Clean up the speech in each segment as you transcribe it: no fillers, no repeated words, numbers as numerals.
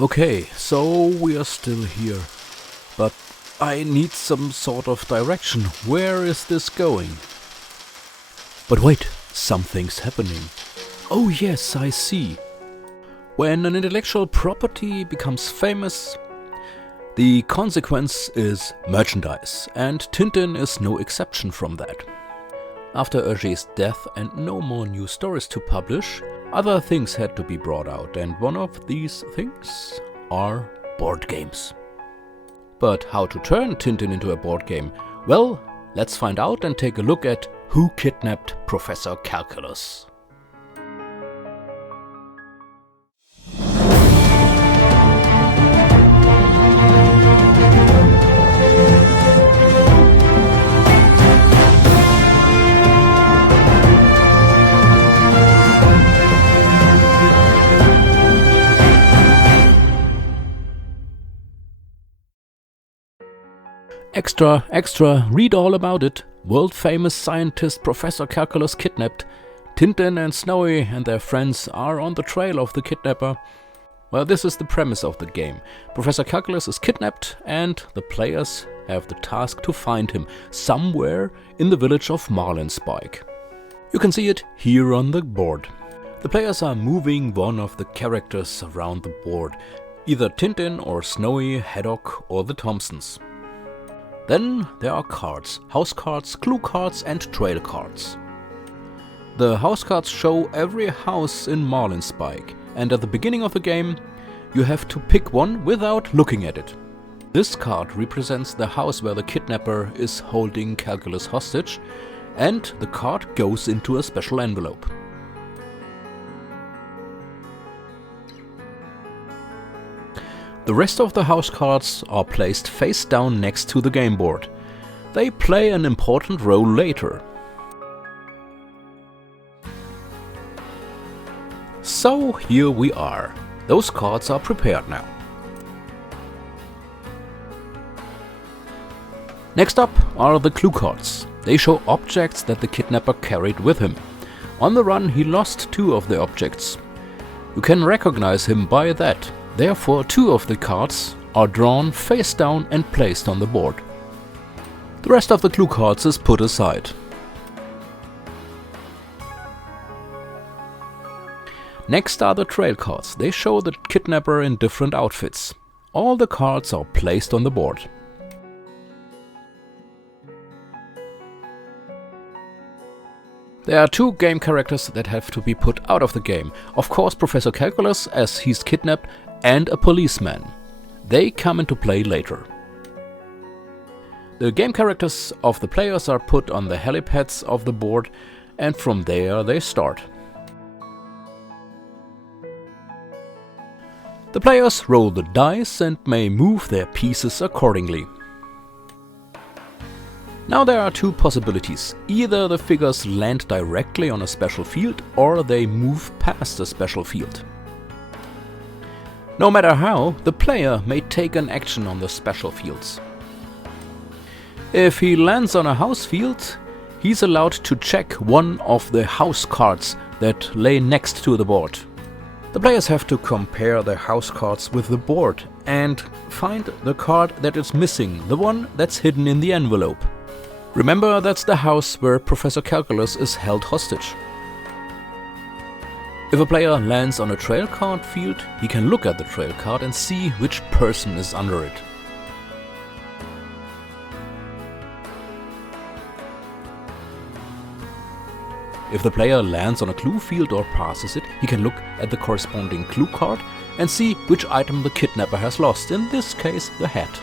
Okay, so we are still here, but I need some sort of direction. Where is this going? But wait, something's happening. Oh yes, I see. When an intellectual property becomes famous, the consequence is merchandise, and Tintin is no exception from that. After Hergé's death and no more new stories to publish, other things had to be brought out, and one of these things are board games. But how to turn Tintin into a board game? Well, let's find out and take a look at Who Kidnapped Professor Calculus. Extra, read all about it. World famous scientist Professor Calculus kidnapped. Tintin and Snowy and their friends are on the trail of the kidnapper. Well, this is the premise of the game. Professor Calculus is kidnapped and the players have the task to find him somewhere in the village of Marlinspike. You can see it here on the board. The players are moving one of the characters around the board, either Tintin or Snowy, Haddock or the Thompsons. Then there are cards, house cards, clue cards and trail cards. The house cards show every house in Marlinspike, and at the beginning of the game you have to pick one without looking at it. This card represents the house where the kidnapper is holding Calculus hostage, and the card goes into a special envelope. The rest of the house cards are placed face down next to the game board. They play an important role later. So here we are. Those cards are prepared now. Next up are the clue cards. They show objects that the kidnapper carried with him. On the run he lost 2 of the objects. You can recognize him by that. Therefore, 2 of the cards are drawn face down and placed on the board. The rest of the clue cards is put aside. Next are the trail cards. They show the kidnapper in different outfits. All the cards are placed on the board. There are 2 game characters that have to be put out of the game. Of course, Professor Calculus, as he's kidnapped, and a policeman. They come into play later. The game characters of the players are put on the helipads of the board, and from there they start. The players roll the dice and may move their pieces accordingly. Now there are 2 possibilities. Either the figures land directly on a special field or they move past a special field. No matter how, the player may take an action on the special fields. If he lands on a house field, he's allowed to check one of the house cards that lay next to the board. The players have to compare the house cards with the board and find the card that is missing, the one that's hidden in the envelope. Remember, that's the house where Professor Calculus is held hostage. If a player lands on a trail card field, he can look at the trail card and see which person is under it. If the player lands on a clue field or passes it, he can look at the corresponding clue card and see which item the kidnapper has lost, in this case the hat.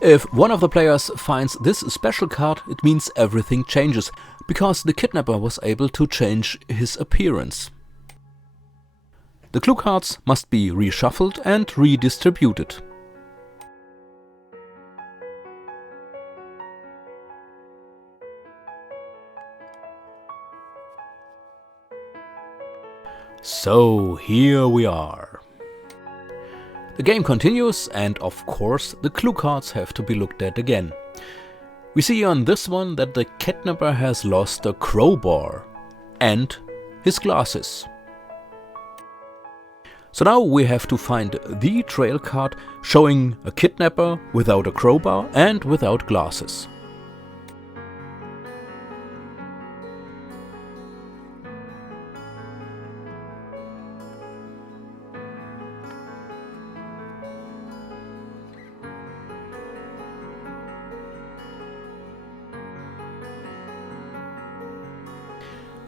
If one of the players finds this special card, it means everything changes, because the kidnapper was able to change his appearance. The clue cards must be reshuffled and redistributed. So here we are. The game continues, and of course the clue cards have to be looked at again. We see on this one that the kidnapper has lost a crowbar and his glasses. So now we have to find the trail card showing a kidnapper without a crowbar and without glasses.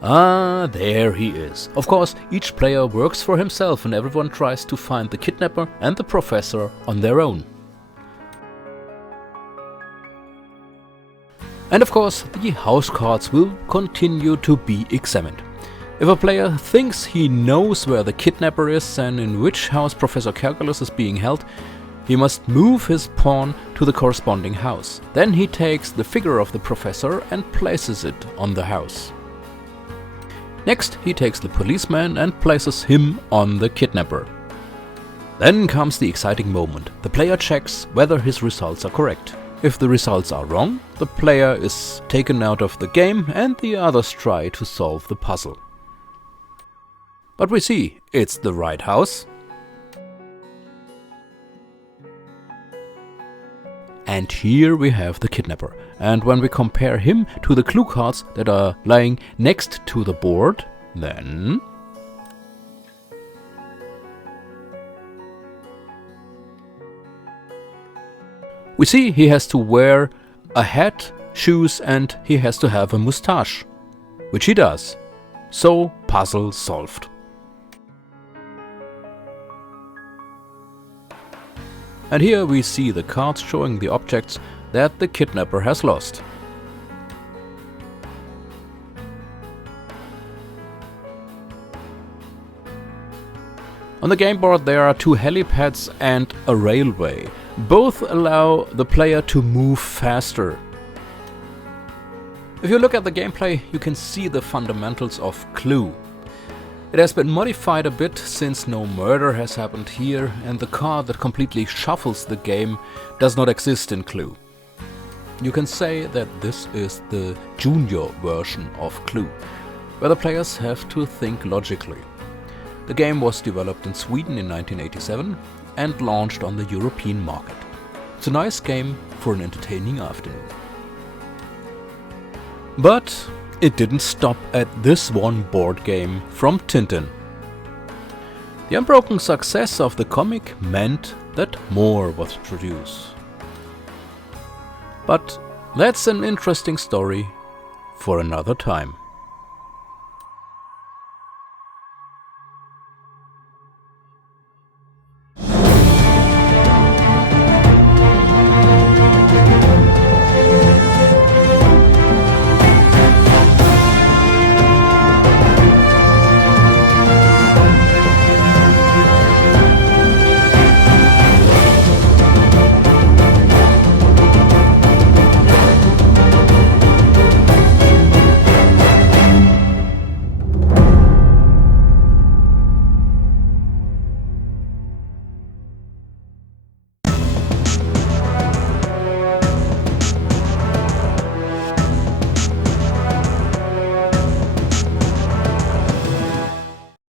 Ah, there he is. Of course, each player works for himself and everyone tries to find the kidnapper and the professor on their own. And of course, the house cards will continue to be examined. If a player thinks he knows where the kidnapper is and in which house Professor Calculus is being held, he must move his pawn to the corresponding house. Then he takes the figure of the professor and places it on the house. Next, he takes the policeman and places him on the kidnapper. Then comes the exciting moment. The player checks whether his results are correct. If the results are wrong, the player is taken out of the game and the others try to solve the puzzle. But we see it's the right house. And here we have the kidnapper. And when we compare him to the clue cards that are lying next to the board, then we see he has to wear a hat, shoes, and he has to have a mustache, which he does. So, puzzle solved. And here we see the cards showing the objects that the kidnapper has lost. On the game board there are two helipads and a railway. Both allow the player to move faster. If you look at the gameplay, you can see the fundamentals of Clue. It has been modified a bit since no murder has happened here, and the card that completely shuffles the game does not exist in Clue. You can say that this is the junior version of Clue, where the players have to think logically. The game was developed in Sweden in 1987 and launched on the European market. It's a nice game for an entertaining afternoon. But it didn't stop at this one board game from Tintin. The unbroken success of the comic meant that more was produced. But that's an interesting story for another time.